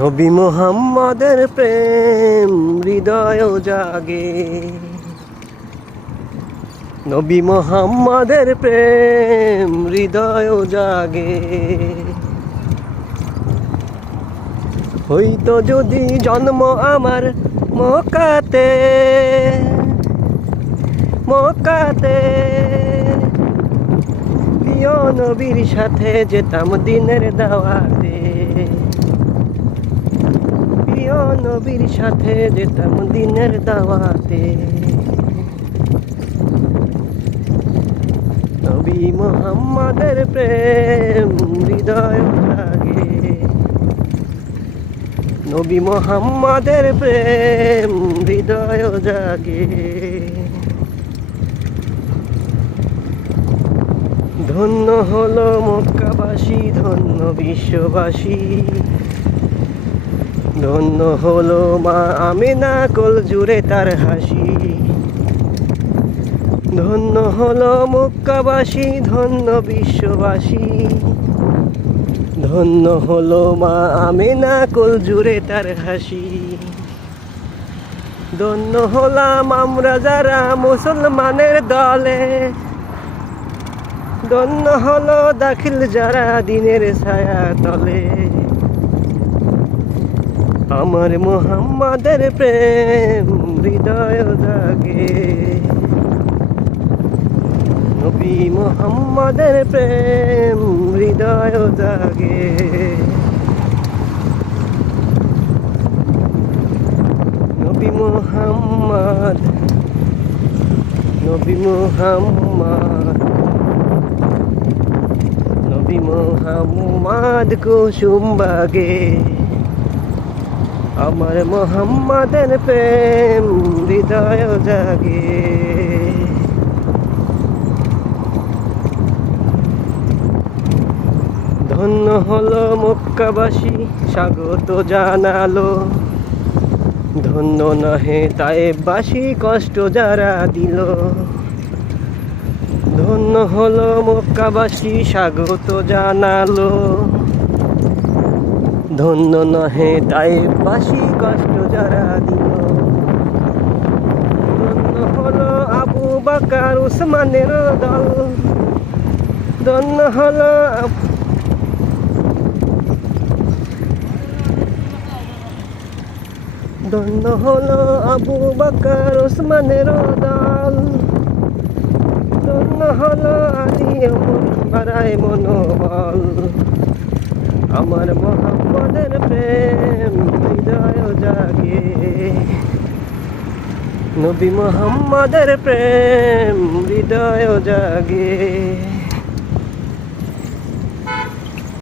নবী মুহাম্মদের প্রেম হৃদয় জাগে, নবী মুহাম্মদের প্রেম হৃদয় জাগে। হইতো যদি জন্ম আমার মক্কাতে, মক্কাতে প্রিয় নবীর সাথে যেতাম দিনের দাওয়াতে, প্রিয় নবীর সাথে যেতাম দিনের দাওয়াতে। নবী মুহাম্মদের প্রেম হৃদয় জাগে, নবী মুহাম্মদের প্রেম হৃদয় জাগে। ধন্য হলো মক্কাবাসী, ধন্য বিশ্ববাসী, ধন্য হলো মা আমিনা কোল জুড়ে তার হাসি। ধন্য হলো মক্কাবাসী, ধন্য বিশ্ববাসী, ধন্য হলো মা আমিনা কোল জুড়ে তার হাসি। ধন্য হলাম আমরা যারা মুসলমানের দলে, ধন্য হলো দাখিল যারা দিনের ছায়া তলে। আমার মুহাম্মদের প্রেম হৃদয় জাগে, নবী মুহাম্মদের প্রেম হৃদয় জাগে। নবী মুহাম্মদ, নবী মুহাম্মদ, নবী মুহাম্মদ কুসুম বাগে। আমার মুহাম্মদের প্রেম হৃদয় জাগে। ধন্য হলো মক্কাবাসী, স্বাগত জানালো। ধন্য নহে তায়েববাসী, কষ্ট যারা দিল। ধন্য হলো মক্কাবাসী, স্বাগত জানালো। ধন্য নহে তায়েববাসী, কষ্ট যারা দিল। ধন্য হলো আবু বকর উসমানের দল, ধন্য হলো ধন্য হলো আবু বকর উসমানের দল। ধন্য হলো আলী বাড়ায় মনোবল। আমার মুহাম্মদের প্রেম হৃদয় জাগে, নবী মুহাম্মদের প্রেম হৃদয় জাগে।